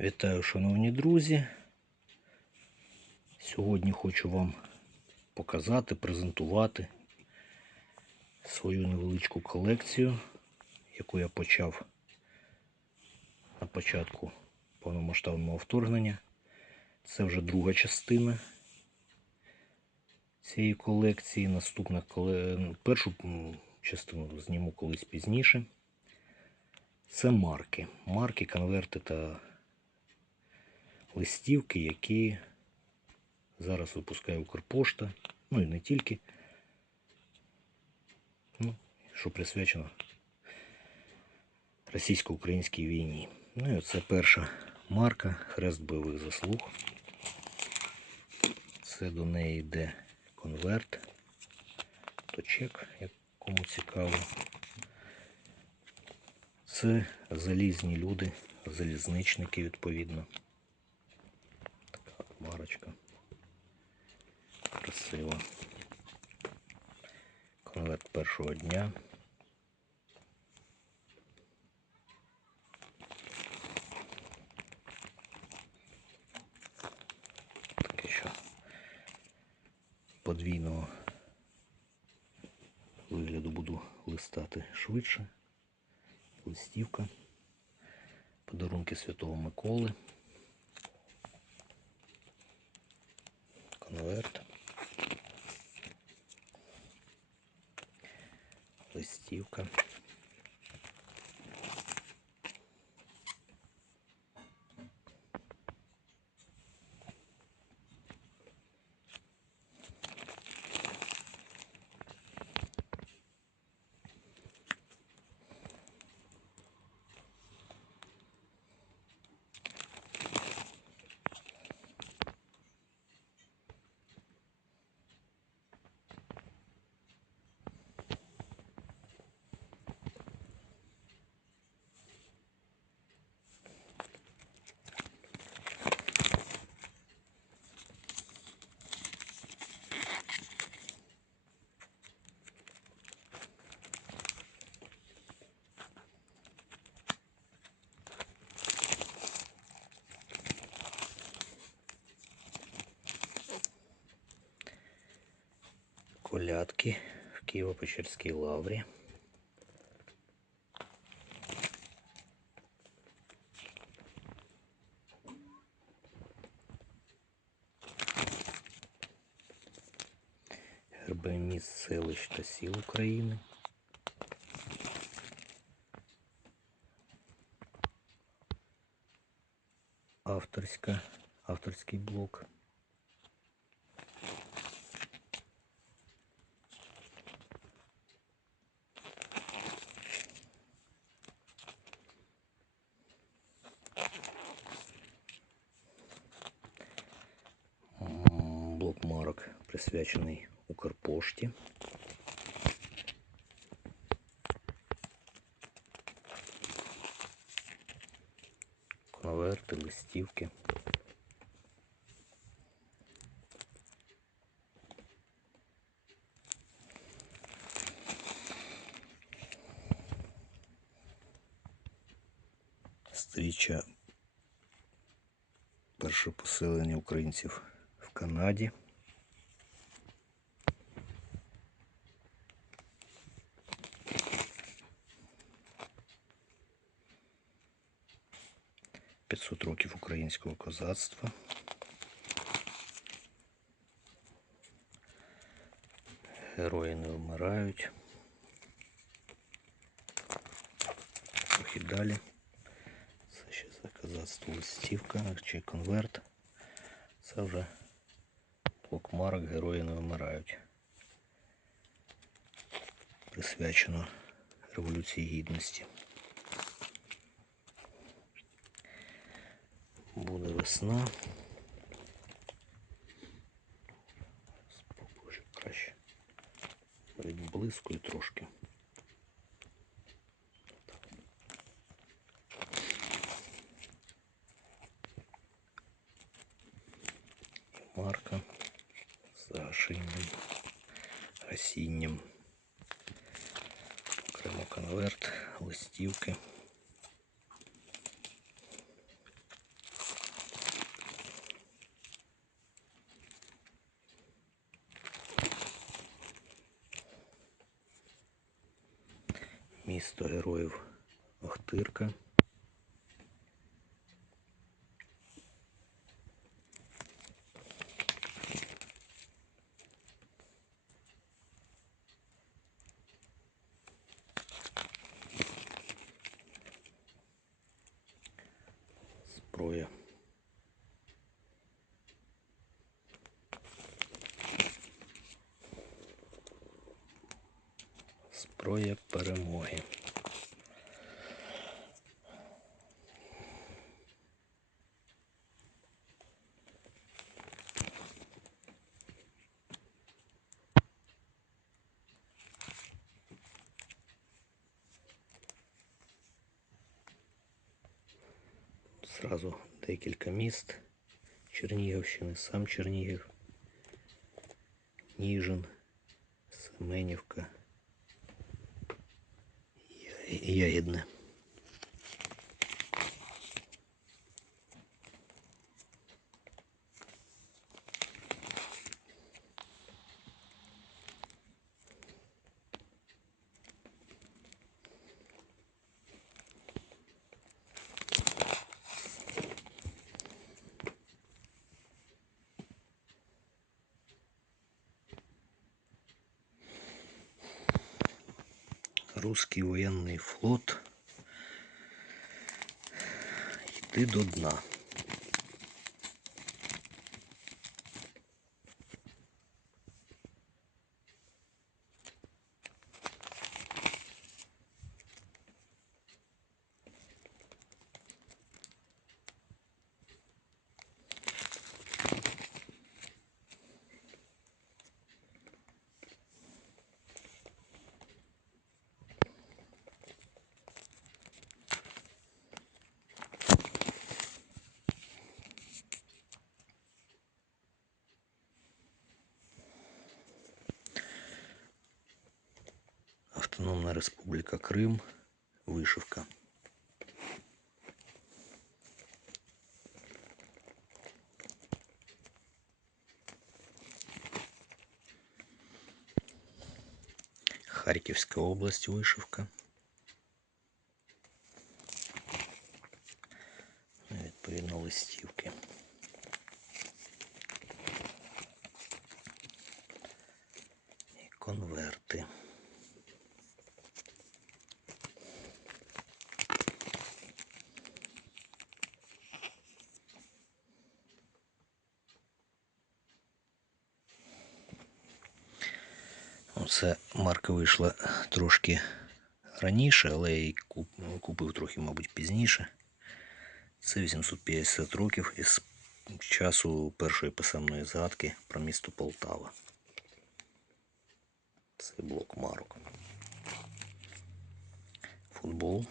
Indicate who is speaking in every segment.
Speaker 1: Вітаю, шановні друзі. Сьогодні хочу вам показати, презентувати свою невеличку колекцію, яку я почав на початку повномасштабного вторгнення. Це вже друга частина цієї колекції. Наступна першу частину зніму колись пізніше. Це марки. Марки, конверти та листівки, які зараз випускає Укрпошта, ну і не тільки, ну, що присвячено російсько-українській війні. Ну і оце перша марка Хрест бойових заслуг. Це до неї йде конверт, то чек, як цікаво. Це залізні люди, залізничники відповідно. Красива. Конверт першого дня. Таке що подвійного вигляду буду листати швидше. Листівка. Подарунки Святого Миколи. Конверт. Листівка. Колядки в Києво-Печерській лаврі. Герби міст селищ та сіл України. Авторська, авторський блок. Блок марок присвячений Укрпошті. Конверти, листівки. Стріча перше поселення українців Канаді. П'ятсот років українського козацтва. Герої не вмирають. Трохи далі. Це ще за козацтво листівка чи конверт. Це вже блок марок Герої не вмирають. Присвячено Революції Гідності. Буде весна. Щоб краще. Відблискую трошки. марка з гашинням, гасінням. Окремо конверт, листівки. Місто героїв Охтирка. Зброя. Зброя перемоги. Сразу декілька міст. Чернігівщини, сам Чернігів, Ніжин, Семенівка, Ягідне. Русский воєнний флот. Йти до дна. Автономна Республіка Крим. Вишивка. Харківська область. Вишивка. Ну, Відповідно, листівки. І конверти. Марка вийшла трошки раніше, але я її куп- купив трохи, мабуть, пізніше. Це 850 років із часу першої писемної згадки про місто Полтава. Це блок марок. Футбол.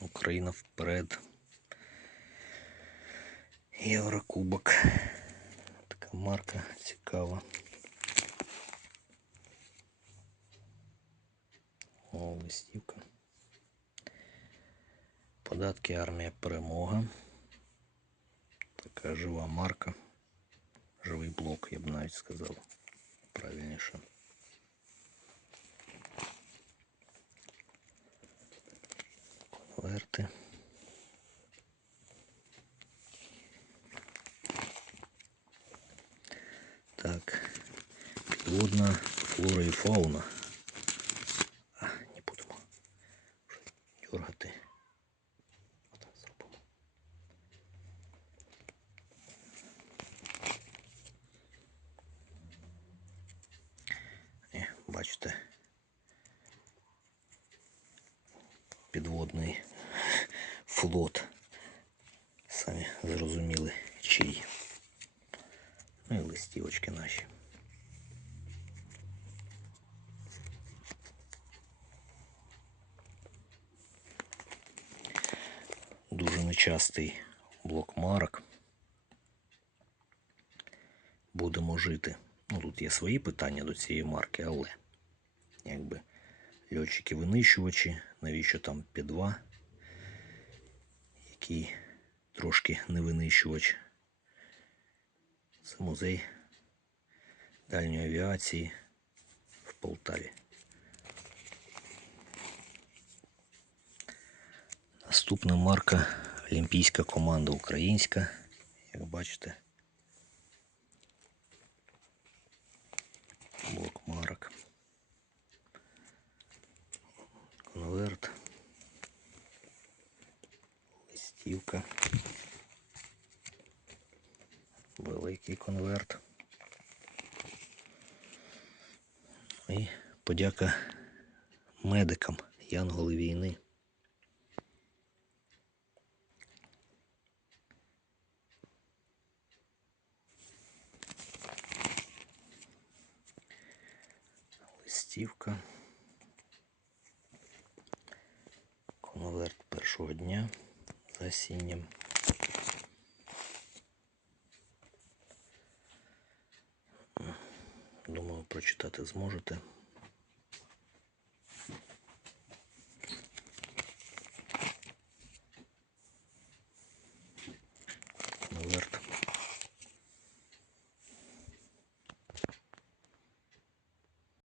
Speaker 1: Україна вперед. Єврокубок. Марка цікава. О, листівка. Податки армія перемога. Така жива марка. Живий блок, я б навіть сказав. Правильніше. Конверти. Так. Підводна флора і фауна. А, не вже дергати. Отак зробимо. І, бачите, підводний флот. Самі зрозуміли чий. І листівочки наші. Дуже нечастий блок марок. Будемо жити. Ну, тут є свої питання до цієї марки, але якби льотчики винищувачі, навіщо там П2, який трошки не винищувач. Це музей дальньої авіації в Полтаві. Наступна марка Олімпійська команда українська. Як бачите. Блок марок. Конверт. Листівка. Великий конверт. І подяка медикам Янголи війни. Листівка. Конверт першого дня з насінням. Прочитати зможете.